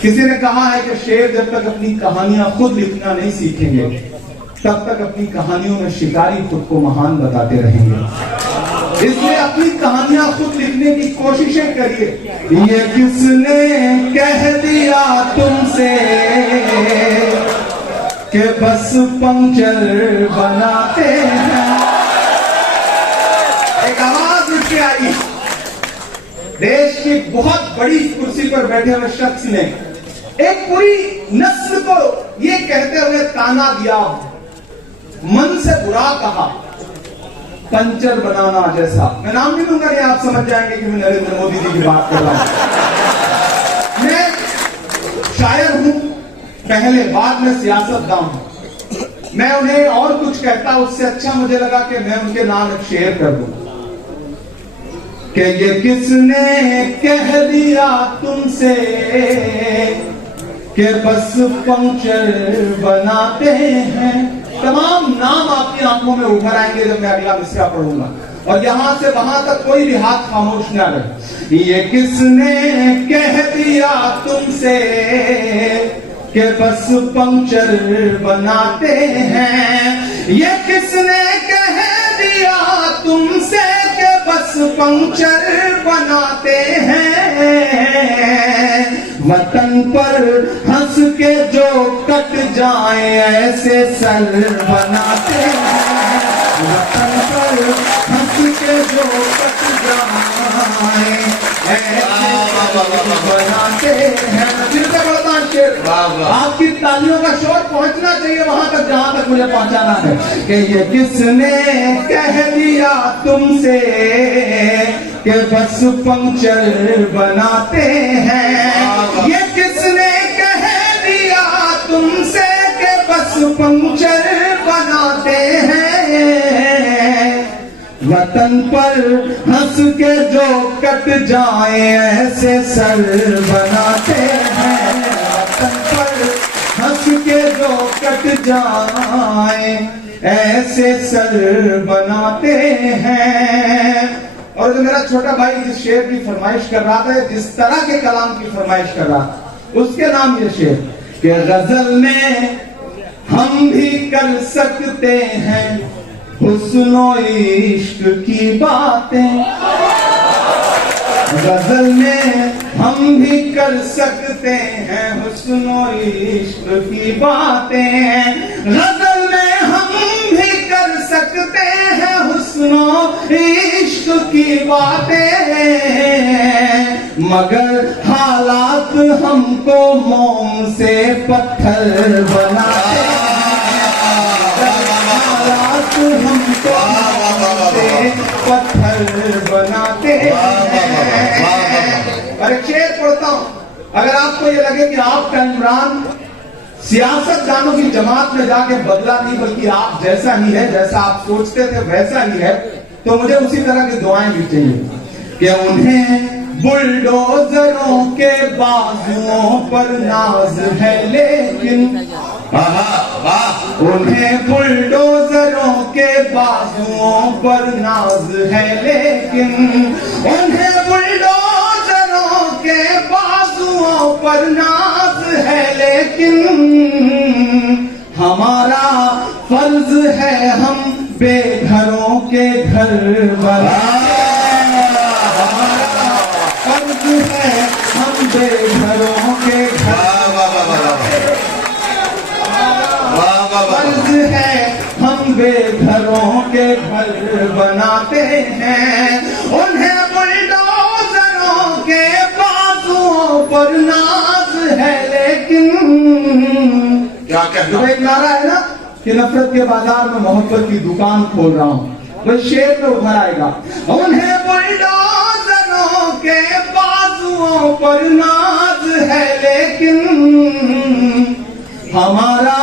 किसी ने कहा है कि शेर जब तक अपनी कहानियां खुद लिखना नहीं सीखेंगे तब तक अपनी कहानियों में शिकारी खुद को महान बताते रहेंगे। इसलिए अपनी कहानियां खुद लिखने की कोशिशें करिए। ये किसने कह दिया तुमसे कि बस पंक्चर बनाते हैं। एक आवाज उठ के आई। देश की बहुत बड़ी कुर्सी पर बैठे हुए शख्स ने एक पूरी नस्ल को ये कहते हुए ताना दिया, मन से बुरा कहा, पंचर बनाना जैसा। मैं नाम नहीं लूंगा, नहीं आप समझ जाएंगे कि मैं नरेंद्र मोदी जी की बात कर रहा हूं। मैं शायर हूं पहले, बाद में सियासतदान हूं। मैं उन्हें और कुछ कहता, उससे अच्छा मुझे लगा कि मैं उनके नाम एक शेर कर दूं कि ये किसने कह दिया तुमसे कि बस पंक्चर बनाते हैं। तमाम नाम आपकी आंखों में उभर आएंगे जब मैं अगला मिसरा पढ़ूंगा, और यहां से वहां तक कोई भी हाथ खामोश न रहे। ये किसने कह दिया तुमसे कि बस पंक्चर बनाते हैं। ये किसने कह दिया तुमसे कि बस पंक्चर बनाते हैं। वतन पर हंस के जो कट जाए ऐसे सर बनाते हैं। वतन पर हंस के जो कट जाए ऐसे बनाते हैं। जिनसे बड़ा शेर, आपकी तालियों का शोर पहुंचना चाहिए वहां तक जहां तक मुझे पहुंचाना है कि ये किसने कह दिया तुमसे कि बस पंक्चर बनाते हैं। ये किसने कह दिया तुमसे कि बस पंक्चर बनाते हैं। वतन पर हंस के जो कट जाए ऐसे सर बनाते हैं। वतन पर हंस के जो कट जाए ऐसे सर बनाते हैं। और जो मेरा छोटा भाई जिस शेर की फरमाइश कर रहा था, जिस तरह के कलाम की फरमाइश कर रहा था, उसके नाम ये शेर कि गजल में हम भी कर सकते हैं हुस्नो इश्क की बातें। गजल में हम भी कर सकते हैं हुस्नो इश्क की बातें। गजल में हम भी कर सकते हैं हुस्नो इश्क की बातें, मगर हालात हमको मोम से पत्थर बनाते हैं। हालात हमको से पत्थर बनाते हैं। और एक शेर पढ़ता हूं, अगर आपको ये लगे कि आपका इमरान सियासतदानों की जमात में जाके बदला नहीं बल्कि आप जैसा ही है, जैसा आप सोचते थे वैसा ही है, तो मुझे उसी तरह की दुआएं भी चाहिए कि उन्हें बुलडोजरों के बाजुओं पर नाज है लेकिन उन्हें बुलडोजरों के बाजुओं पर नाज है लेकिन उन्हें बुलडोजरों के बाजुओं पर नाज है लेकिन हमारा फर्ज है हम बेघरों के घर बनाते। हमारा फर्ज है हम बेघरों के घर बनाते। फर्ज है हम बेघरों के घर बनाते हैं। उन्हें बुलडोजरों के बाजुओं पर नाज है लेकिन क्या कहना। एक नारा है ना कि नफरत के बाजार में मोहब्बत की दुकान खोल रहा हूं, वह शेर में उभर आएगा। उन्हें बुलडोजरों के बाजुओं पर नाज है लेकिन हमारा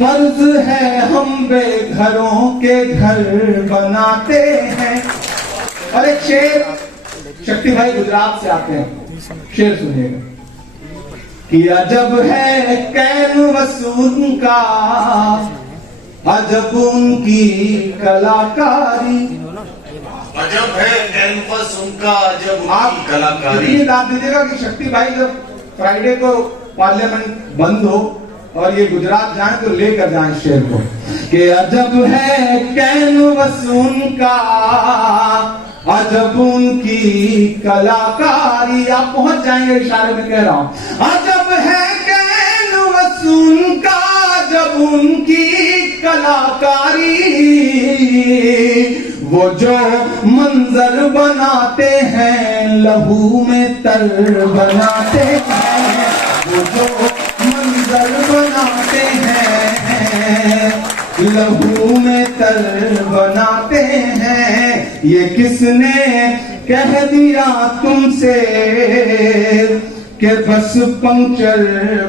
फर्ज है हम बेघरों के घर बनाते हैं। और एक शेर, शक्ति भाई गुजरात से आते हैं, शेर सुनिएगा कि अजब है कैन वसून का, अजब उनकी कलाकारी। अजब है कैनवस उनका, अजब उनकी कलाकारी। आप दीजिएगा कि शक्ति भाई जब फ्राइडे को पार्लियामेंट बंद हो और ये गुजरात जाए तो लेकर जाए शेर को कि अजब है कैनवस उनका, अजब उनकी कलाकारी। आप पहुंच जाएंगे, इशारे में कह रहा हूं। अजब है कैनवस उनका, जब उनकी कलाकारी, वो जो मंजर बनाते हैं लहू में तर बनाते हैं, वो जो मंजर बनाते हैं लहू में तर बनाते हैं। ये किसने कह दिया तुमसे कि बस पंक्चर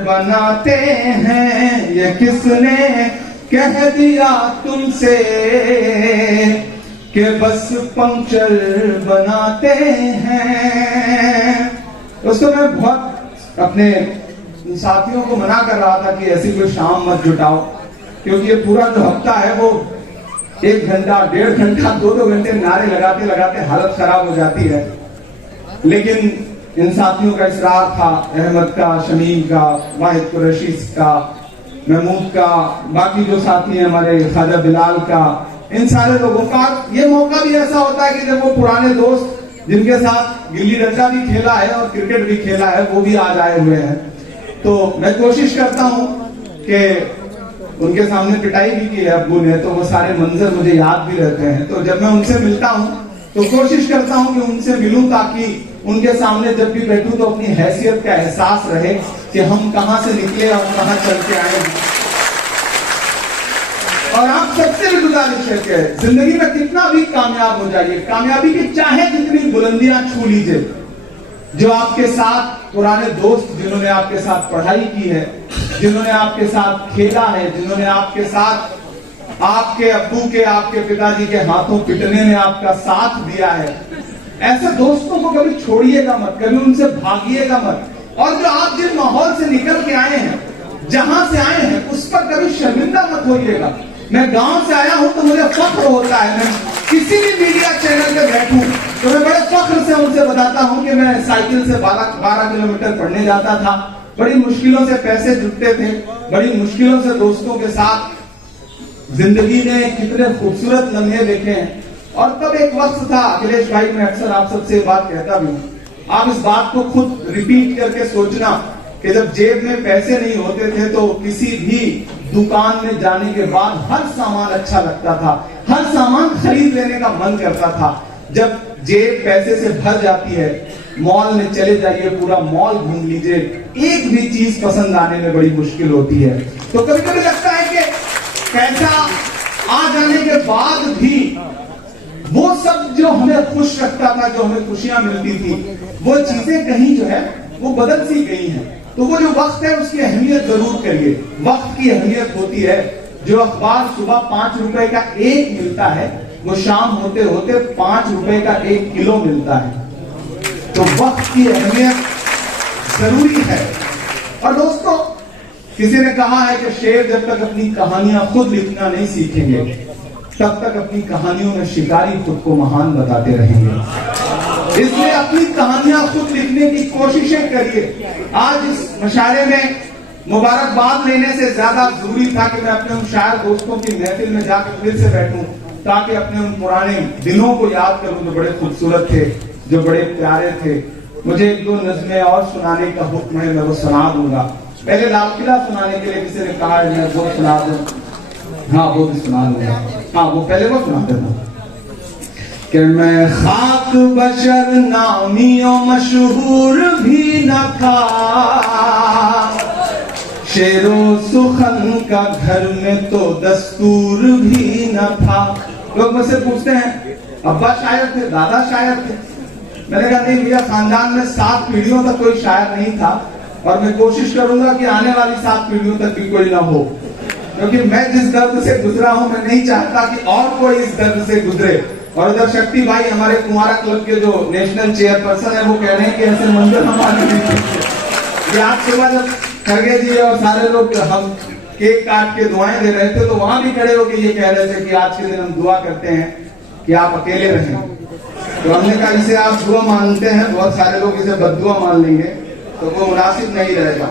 बनाते हैं, ये किसने कह दिया तुमसे कि बस पंक्चर बनाते हैं। दोस्तों मैं बहुत अपने साथियों को मना कर रहा था कि ऐसी कोई शाम मत जुटाओ, क्योंकि ये पूरा जो हफ्ता है वो 1 घंटा 1.5 घंटा 2-2 घंटे नारे लगाते लगाते हालत खराब हो जाती है। लेकिन इन साथियों का इसरार था, अहमद का, शमीम का, वाहिद कुरैशी का, महमूद का, बाकी जो साथी हैं हमारे ख्वाजा बिलाल का, इन सारे लोगों का ये मौका भी ऐसा होता है कि जब वो पुराने दोस्त जिनके साथ गिल्ली डंडा भी खेला है और क्रिकेट भी खेला है वो भी आज आए हुए हैं। तो मैं कोशिश करता हूं कि उनके सामने पिटाई भी की है अब्बू ने, तो वो सारे मंजर मुझे याद भी रहते हैं। तो जब मैं उनसे मिलता हूं तो कोशिश करता हूं कि उनसे मिलूं, ताकि उनके सामने जब भी बैठूं तो अपनी हैसियत का एहसास रहे कि हम कहां से निकले और कहां चल के आए। और आप सबसे भी गुजारिश है कि जिंदगी में कितना भी कामयाब हो जाइए, कामयाबी की चाहे जितनी बुलंदियां छू लीजिए, जो आपके साथ पुराने दोस्त जिन्होंने आपके साथ पढ़ाई की है, जिन्होंने आपके साथ खेला है, जिन्होंने आपके साथ आपके अब्बू के, आपके पिताजी के हाथों पिटने में आपका साथ दिया है, ऐसे दोस्तों को कभी छोड़िएगा मत, कभी उनसे भागिएगा मत। और जो आप जिस माहौल से निकल के आए हैं, जहां से आए हैं, उस पर कभी शर्मिंदा मत होइएगा। मैं गांव से आया हूं तो मुझे फख्र होता है, मैं किसी भी मीडिया चैनल पे बैठूं तो मैं बड़े फख्र से उनसे बताता हूं कि मैं साइकिल से 12 किलोमीटर पढ़ने जाता था, बड़ी मुश्किलों से पैसे जुटते थे, बड़ी मुश्किलों से दोस्तों के साथ जिंदगी ने कितने खूबसूरत लम्हे देखे हैं। और तब एक वक्त था, अखिलेश भाई, मैं अक्सर आप सबसे बात कहता भी हूं, आप इस बात को खुद रिपीट करके सोचना कि जब जेब में पैसे नहीं होते थे तो किसी भी दुकान में जाने के बाद हर सामान अच्छा लगता था, हर सामान खरीद लेने का मन करता था। जब जेब पैसे से भर जाती है, मॉल में चले जाइए, पूरा मॉल घूम लीजिए, एक भी चीज पसंद आने में बड़ी मुश्किल होती है। तो कभी कभी लगता है कि पैसा आ जाने के बाद भी वो सब जो हमें खुश रखता था, जो हमें खुशियां मिलती थी, वो चीजें कहीं जो है वो बदल सी गई हैं। तो वो जो वक्त है उसकी अहमियत जरूर करिए। वक्त की अहमियत होती है, जो अखबार सुबह 5 रुपए का एक मिलता है, वो शाम होते होते 5 रुपए का 1 किलो मिलता है। तो वक्त की अहमियत जरूरी है। और दोस्तों, किसी ने कहा है कि शेर जब तक अपनी कहानियां खुद लिखना नहीं सीखेंगे, तब तक अपनी कहानियों में शिकारी खुद को महान बताते रहेंगे। इसलिए अपनी कहानियां खुद लिखने की कोशिशें करिए। आज इस मशारे में मुबारकबाद लेने से ज्यादा जरूरी था कि मैं अपने उन शायर दोस्तों की महफिल में जाकर फिर से बैठूं, ताकि अपने उन पुराने दिनों को याद करूं जो बड़े खूबसूरत थे, जो बड़े प्यारे थे। मुझे 1-2 नज़्में और सुनाने का हुक्म है, मैं वो सुना दूंगा। पहले लाल किला सुनाने के लिए किसी ने कहा है, मैं वो सुना दूं। हाँ, वो भी सुना दूंगा। हाँ, वो पहले वो सुना देना कि मैं खाक बशर नामियों मशहूर भी न था, शेरो सुखन का घर में तो दस्तूर भी न था। लोग मुझसे पूछते हैं, अब्बा शायर थे, दादा शायर थे? मैंने कहा नहीं भैया, खानदान में 7 पीढ़ियों तक कोई शायर नहीं था, और मैं कोशिश करूंगा कि आने वाली 7 पीढ़ियों तक भी कोई ना हो, क्योंकि मैं जिस दर्द से गुजरा हूं, मैं नहीं चाहता कि और कोई इस दर्द से गुजरे। और उधर शक्ति भाई, हमारे कुमारा क्लब के जो नेशनल चेयरपर्सन है, वो कह रहे हैं कि ऐसे मंजर हमारे नहीं थे। आज सुबह जब खरगे जी और सारे लोग हम केक काट के दुआएं दे रहे थे, तो वहां भी खड़े होकर ये कह रहे थे कि आज के दिन हम दुआ करते हैं कि आप अकेले रहें। तो हमने कहा, इसे आप दुआ मानते हैं, बहुत सारे लोग इसे बद्दुआ मान लेंगे, तो वो मुनासिब नहीं रहेगा।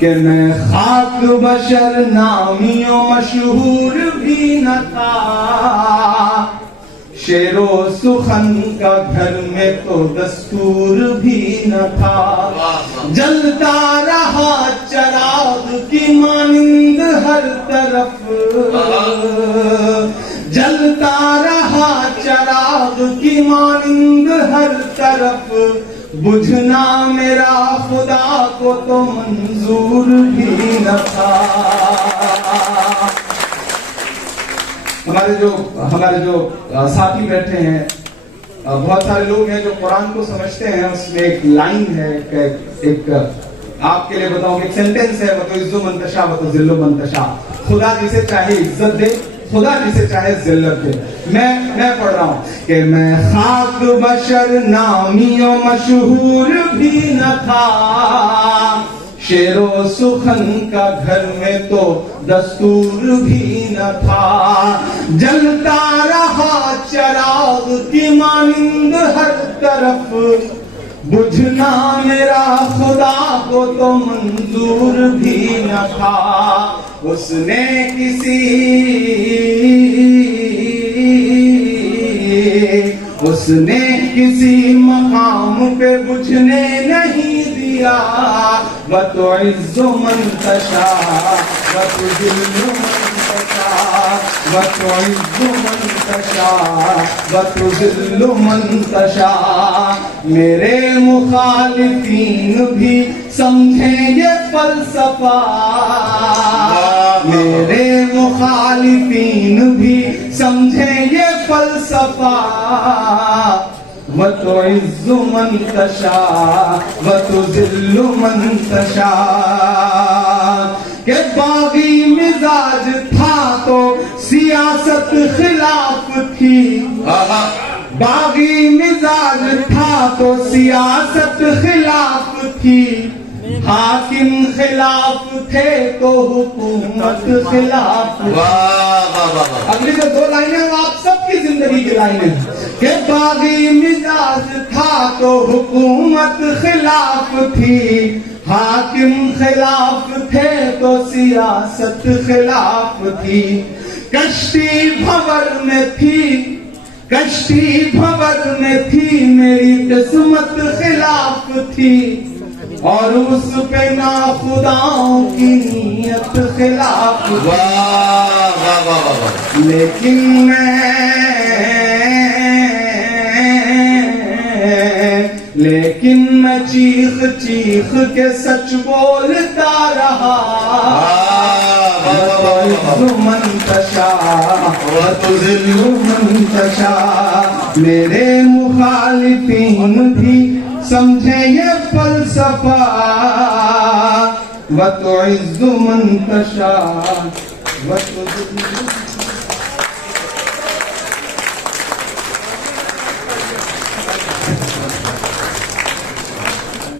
कि मैं खाक बशर नामियों मशहूर भी न था, शेरो सुखन का घर में तो दस्तूर भी न था। जलता रहा चराग की मानिंद हर तरफ, जलता रहा चराग की मानिंद हर तरफ, बुझना मेरा खुदा को तो मंजूर भी न था। हमारे जो साथी बैठे हैं, बहुत सारे लोग हैं जो कुरान को समझते हैं। उसमें एक लाइन है, एक आपके लिए बताऊं, एक सेंटेंस है, वो तो इज्जो मंतशा वो तो जिल्लो मंतशा। खुदा जिसे चाहे इज्जत दे, खुदा जिसे चाहे जिल्लत दे। मैं पढ़ रहा हूं कि मैं खाक बशर नामियों मशहूर भी न था, शेरो सुखन का घर में तो दस्तूर भी न था। जलता रहा चराग की मानिंद हर तरफ, बुझना मेरा खुदा को तो मंजूर भी न था। उसने किसी मकाम पे बुझने नहीं दिया, वतो इज्जो मंतशा वतो जिल्लो मंतशा, वतो इज्जो मंतशा वतो जिल्लो मंतशा। मेरे मुखालिफीन भी समझेंगे फलसफा, मेरे मुखालिफीन भी समझेंगे फलसफा। वतो इज्जो मंतशा वतो जिल्लो मंतशा। के बागी मिजाज था तो सियासत खिलाफ थी, बागी मिजाज था तो सियासत खिलाफ थी। हाकिम खिलाफ थे तो हुकूमत खिलाफ। अगली जो दो लाइनें वो आप सबकी जिंदगी की लाइनें के बागी मिजाज था तो हुकूमत खिलाफ थी, हाकिम खिलाफ थे तो सियासत खिलाफ थी। कश्ती भंवर में थी, कश्ती भंवर में थी, मेरी किस्मत खिलाफ थी, और उस पे ना खुदाओं की नीयत खिलाफ। लेकिन मैं चीख चीख के सच बोलता रहा। मंतशा मंतशा। मेरे मुखालिफीन भी समझे ये फलसफा। वतो इज्जो मंतशा वतो